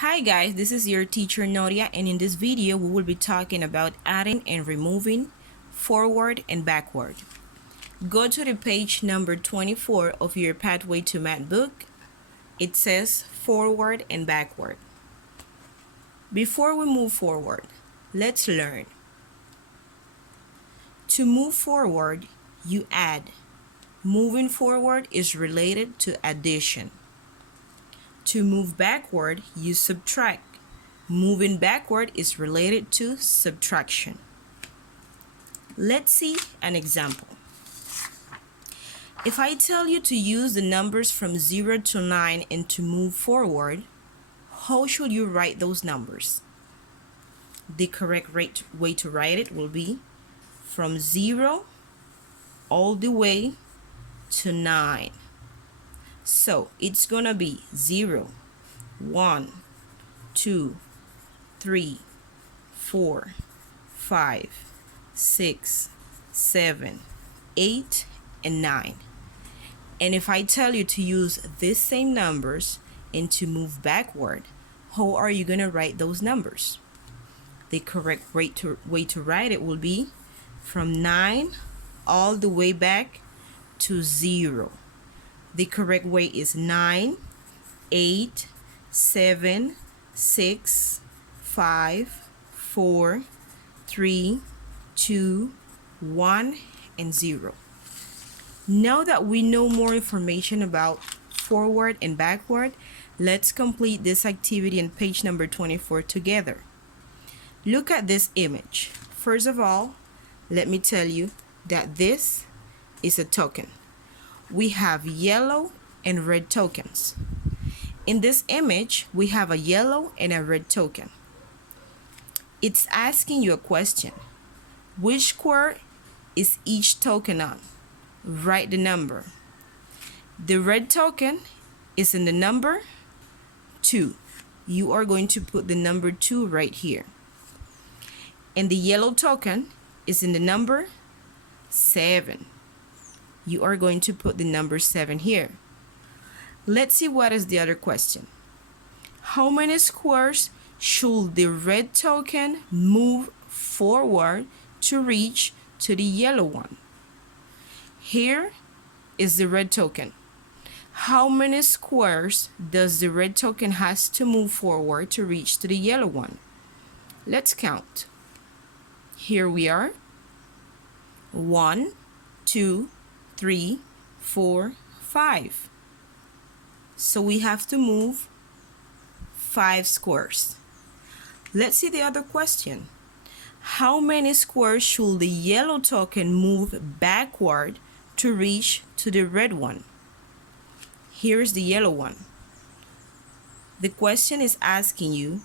Hi guys, this is your teacher Noria, and in this video we will be talking about adding and removing forward and backward. Go to the page number 24 of your Pathway to Math book. It says forward and backward. Before we move forward, let's learn. To move forward, you add. Moving forward is related to addition. To move backward, you subtract. Moving backward is related to subtraction. Let's see an example. If I tell you to use the numbers from 0 to 9 and to move forward, how should you write those numbers? The correct way to write it will be from 0 all the way to 9. So it's gonna be 0, 1, 2, 3, 4, 5, 6, 7, 8, and 9. And if I tell you to use these same numbers and to move backward, how are you gonna write those numbers? The correct way to write it will be from 9 all the way back to 0. The correct way is 9, 8, 7, 6, 5, 4, 3, 2, 1, and 0. Now that we know more information about forward and backward, let's complete this activity on page number 24 together. Look at this image. First of all, let me tell you that this is a token. We have yellow and red tokens. In this image, we have a yellow and a red token. It's asking you a question. Which square is each token on? Write the number. The red token is in the number 2. You are going to put the number 2 right here. And the yellow token is in the number 7. You are going to put the number 7 here. Let's see what is the other question. How many squares should the red token move forward to reach to the yellow one? Here is the red token. How many squares does the red token has to move forward to reach to the yellow one? Let's count. Here we are. 1, 2, 3, 4, 5. So we have to move 5 squares. Let's see the other question. How many squares should the yellow token move backward to reach to the red one? Here's the yellow one. The question is asking you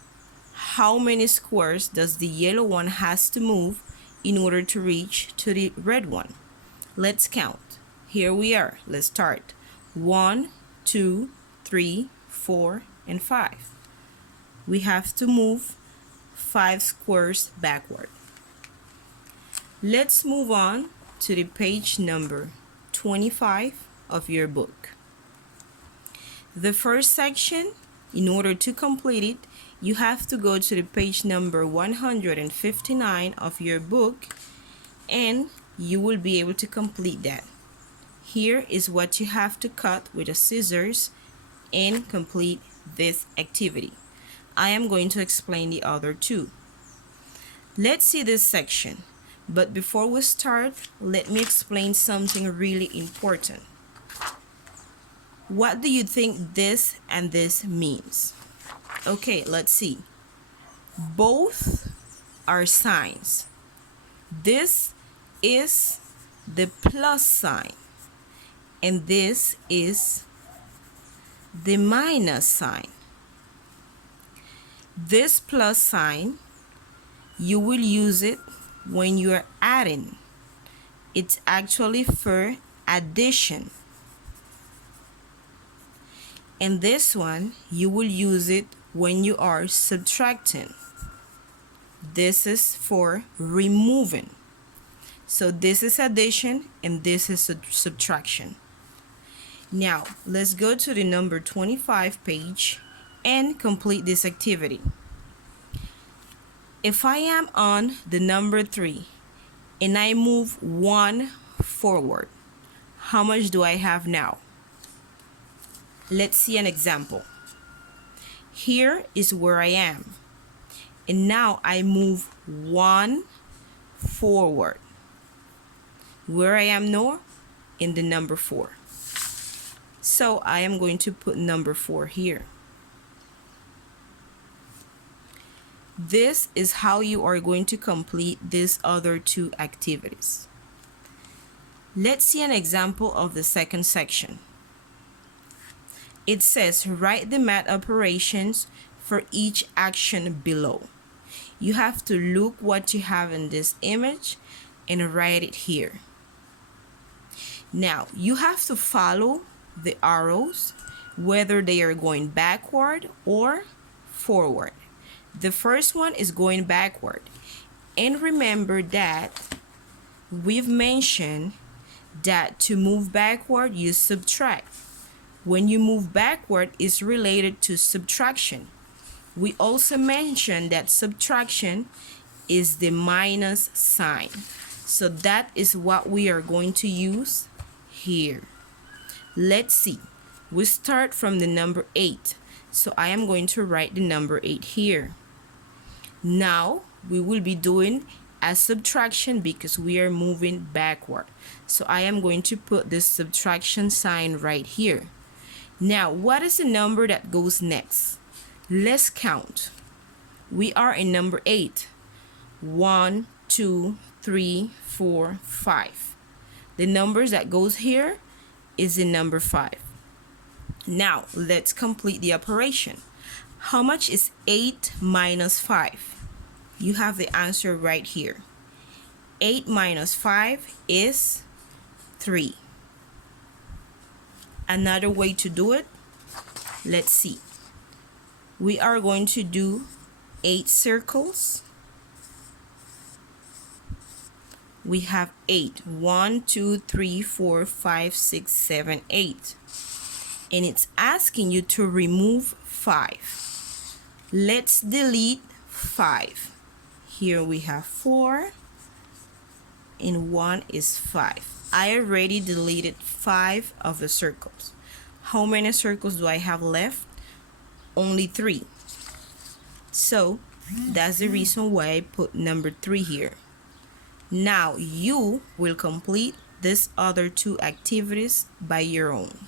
how many squares does the yellow one has to move in order to reach to the red one. Let's count. Here we are. Let's start. 1, 2, 3, 4, and 5. We have to move 5 squares backward. Let's move on to the page number 25 of your book. The first section, in order to complete it, you have to go to the page number 159 of your book, and you will be able to complete that. Here is what you have to cut with a scissors and complete this activity. I am going to explain the other two. Let's see this section, but before we start, let me explain something really important. What do you think this and this means? Okay, let's see. Both are signs. This is the plus sign, and this is the minus sign. This plus sign, you will use it when you are adding. It's actually for addition. And this one, you will use it when you are subtracting. This is for removing. So this is addition and this is subtraction. Now, let's go to the number 25 page and complete this activity. If I am on the number 3 and I move 1 forward, how much do I have now? Let's see an example. Here is where I am, and now I move 1 forward. Where I am now? In the number 4. So I am going to put number 4 here. This is how you are going to complete these other 2 activities. Let's see an example of the second section. It says write the math operations for each action below. You have to look what you have in this image and write it here. Now you have to follow the arrows, whether they are going backward or forward. The first one is going backward, and remember that we've mentioned that to move backward you subtract. When you move backward, it's related to subtraction. We also mentioned that subtraction is the minus sign. So that is what we are going to use here. Let's see. We start from the number 8. So I am going to write the number 8 here. Now we will be doing a subtraction because we are moving backward. So I am going to put this subtraction sign right here. Now, what is the number that goes next? Let's count. We are in number 8. 1, 2, 3, 4, 5. The numbers that goes here is in number 5. Now, let's complete the operation. How much is 8 minus 5? You have the answer right here. 8 minus 5 is 3. Another way to do it, let's see. We are going to do 8 circles. We have 8. 1, 2, 3, 4, 5, 6, 7, 8. And it's asking you to remove 5. Let's delete 5. Here we have 4 and 1 is 5. I already deleted 5 of the circles. How many circles do I have left? Only 3. So that's the reason why I put number 3 here. Now you will complete these other 2 activities by your own.